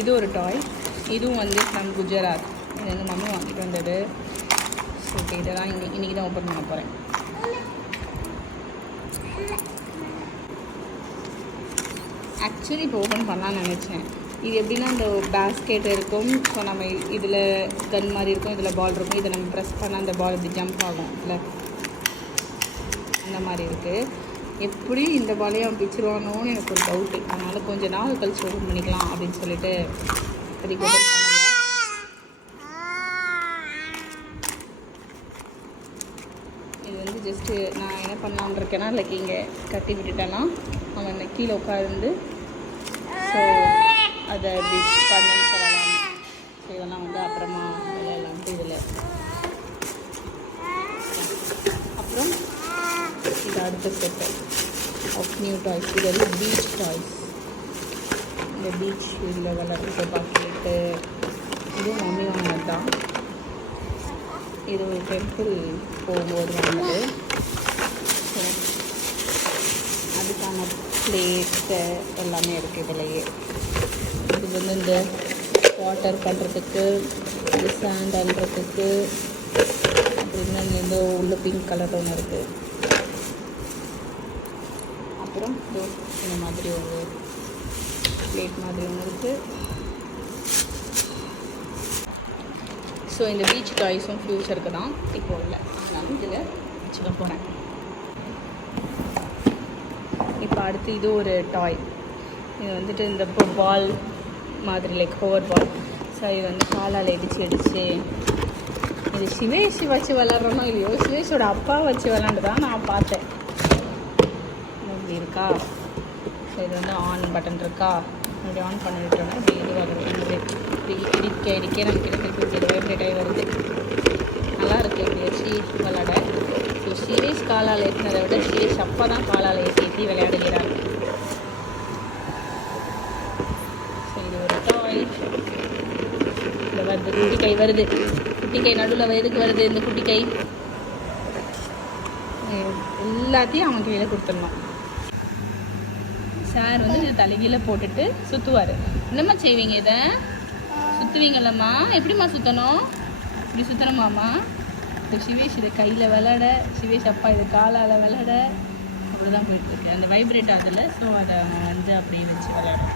இது ஒரு டாய். இதுவும் வந்து ஃப்ரம் குஜராத். இது வந்து மம்மி வாங்கிட்டு வந்தது. ஸோ இதெல்லாம் இன்றைக்கி தான் ஓப்பன் பண்ண போகிறேன். ஆக்சுவலி இப்போ ஓப்பன் பண்ணலான்னு நினச்சேன். இது எப்படின்னா இந்த பேஸ்கெட் இருக்கும். ஸோ நம்ம இதில் கன் மாதிரி இருக்கும், இதில் பால் இருக்கும். இதை நம்ம ப்ரெஸ் பண்ணால் அந்த பால் இப்படி ஜம்ப் ஆகும் இல்லை, அந்த மாதிரி இருக்குது. எப்படி இந்த பாலையும் அவன் பிச்சிருவானோன்னு எனக்கு ஒரு டவுட்டு. அதனால் கொஞ்சம் நாள் கழிச்சு ஓப்பன் பண்ணிக்கலாம் அப்படின்னு சொல்லிட்டு இப்போதைக்கு ஓப்பன் பண்ணலை. இது வந்து ஜஸ்ட்டு நான் என்ன பண்ணலான்னு இருக்கேன்னா, லைக் இங்கே கட்டி விட்டுட்டேன்னா அவன் கீழே உட்காந்து ஸோ அதை இப்படி பண்ணு சொல்லலாம். ஸோ இதெல்லாம் வந்து அப்புறமா விளையாடலாம்ட்டு இதில். அப்புறம் இது அடுத்த செட்டு ஆஃப் நியூ டாய்ஸ். இது வந்து பீச் டாய்ஸ். இந்த பீச் இதில் விளையாட்டு பார்த்துட்டு இதுவும் மம்மி வாங்கினது தான். இது ஒரு டெம்பிள் போகும்போது வாங்கினது. ஸோ அதுக்கான பிளேட்டு எல்லாமே இருக்குது இதிலையே. இது வந்து இந்த வாட்டர் பண்ணுறதுக்கு, இது சாண்ட் அள்ளுறதுக்கு, அப்படின்னு இந்த உள்ள பிங்க் கலர் ஒன்று இருக்குது. அப்புறம் இந்த மாதிரி ஒரு பிளேட் மாதிரி ஒன்று இருக்குது. ஸோ இந்த பீச் டாய்ஸும் ஃப்யூச்சருக்கு தான் இப்போ இல்லை, அதனால இதில் வச்சுக்க போகிறேன். இப்போ அடுத்து இது ஒரு டாய். இது வந்துட்டு இந்த பால் மாதிரி லைக் ஹோவர் பால். ஸோ இது வந்து காலால் இடித்து இது சிவேஷ் வச்சு விளாட்றனோ இல்லையோ, சிவேஷோட அப்பா வச்சு விளாண்டு தான் நான் பார்த்தேன். இப்படி இருக்கா. ஸோ இது வந்து ஆன் பட்டன் இருக்கா, இப்படி ஆன் பண்ணிவிட்டோன்னா இப்படி இது வருது. இப்படி இடிக்க நமக்கு திருப்பி வைப்ரேட் ஆகி வருது. நல்லா இருக்குது இப்படி வச்சு விளாட. ஸோ சிவேஷ் காலால் ஏற்றினதை விட சிவேஷ் அப்பா தான் காலால் ஏற்றி விளையாடுகிறார். ஸோ இது ஒரு டாய். இதில் வருது, குட்டி கை வருது. குட்டி கை நடுவில் எதுக்கு வருது இந்த குட்டி கை? எல்லாத்தையும் அவன் கையில் கொடுத்துடணும். சார் வந்து இதை தலைகீழ போட்டுட்டு சுற்றுவார். என்னம்மா செய்வீங்க? இதை சுற்றுவீங்களம்மா? எப்படிம்மா சுற்றணும்? இப்படி சுற்றணுமாம்மா? இப்போ சிவேஷ் இதை கையில் விளாட, சிவேஷ் அப்பா இதை காலால் விளாட, அப்படி தான் போயிட்டுருக்கு. அந்த வைப்ரேட் ஆகலை. ஸோ அதை வந்து அப்படியே வச்சு விளையாடும்.